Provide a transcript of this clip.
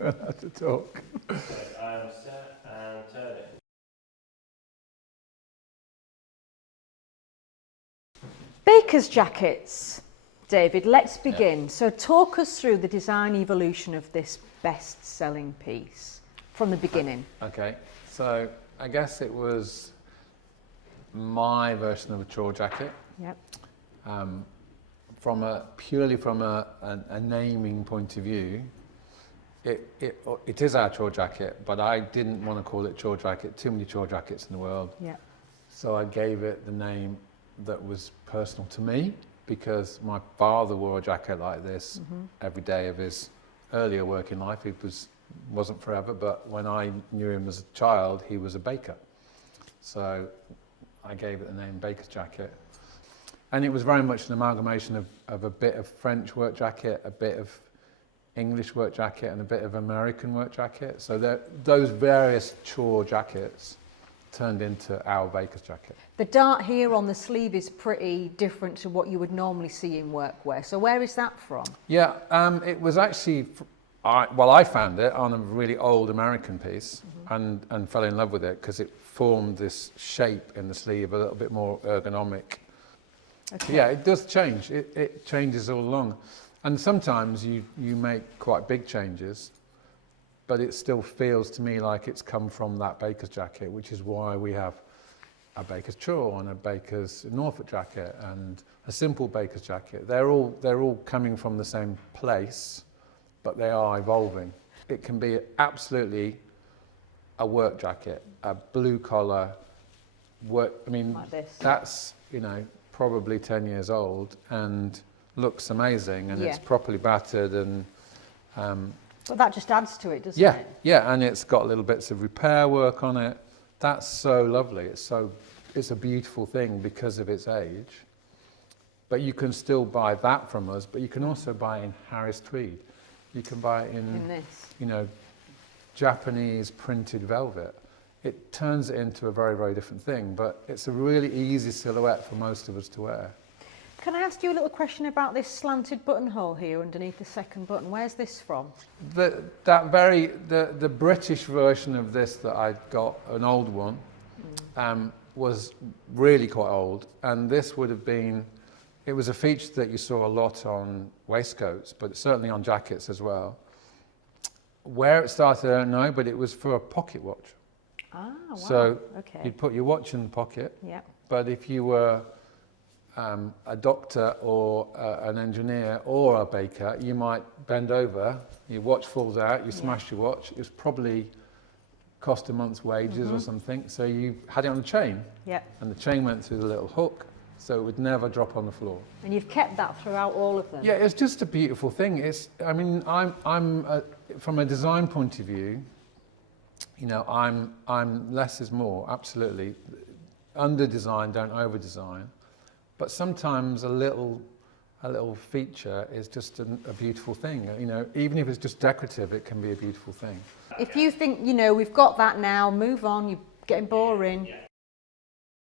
how to talk. I am set and turning. Baker's jackets. David, let's begin. So talk us through the design evolution of this best-selling piece from the beginning. Okay, so I guess it was my version of a chore jacket. Yep. Purely from a naming point of view, it is our chore jacket, but I didn't want to call it chore jacket. Too many chore jackets in the world. Yep. So I gave it the name that was personal to me, because my father wore a jacket like this every day of his earlier working life. He wasn't forever, but when I knew him as a child, he was a baker. So I gave it the name Baker's jacket. And it was very much an amalgamation of a bit of French work jacket, a bit of English work jacket, and a bit of American work jacket. So those various chore jackets turned into our Baker's jacket. The dart here on the sleeve is pretty different to what you would normally see in workwear. So where is that from? Yeah, it was actually, I found it on a really old American piece and fell in love with it because it formed this shape in the sleeve, a little bit more ergonomic. Okay. Yeah, it does change. It changes all along. And sometimes you make quite big changes, but it still feels to me like it's come from that Baker's jacket, which is why we have a Baker's chore and a Baker's Norfolk jacket and a simple Baker's jacket. They're all coming from the same place, but they are evolving. It can be absolutely a work jacket, a blue collar work. I mean, like this. That's, probably 10 years old and looks amazing, and it's properly battered and. But that just adds to it, doesn't it? Yeah, and it's got little bits of repair work on it. That's so lovely. It's a beautiful thing because of its age. But you can still buy that from us, but you can also buy it in Harris tweed. You can buy it in this. Japanese printed velvet. It turns it into a very, very different thing, but it's a really easy silhouette for most of us to wear. Can I ask you a little question about this slanted buttonhole here underneath the second button? Where's this from? The British version of this that I got, an old one, was really quite old, and this would have been, it was a feature that you saw a lot on waistcoats, but certainly on jackets as well. Where it started, I don't know, but it was for a pocket watch. Ah, wow. So okay. You'd put your watch in the pocket, Yep. but if you were a doctor or an engineer or a baker, you might bend over, your watch falls out, you smash your watch, it's probably cost a month's wages or something, so you had it on a chain, and the chain went through the little hook, so it would never drop on the floor. And you've kept that throughout all of them? Yeah, it's just a beautiful thing. I'm from a design point of view, I'm less is more, absolutely. Under design, don't over design. But sometimes a little feature is just a beautiful thing. Even if it's just decorative, it can be a beautiful thing. If you think, we've got that now, move on, you're getting boring,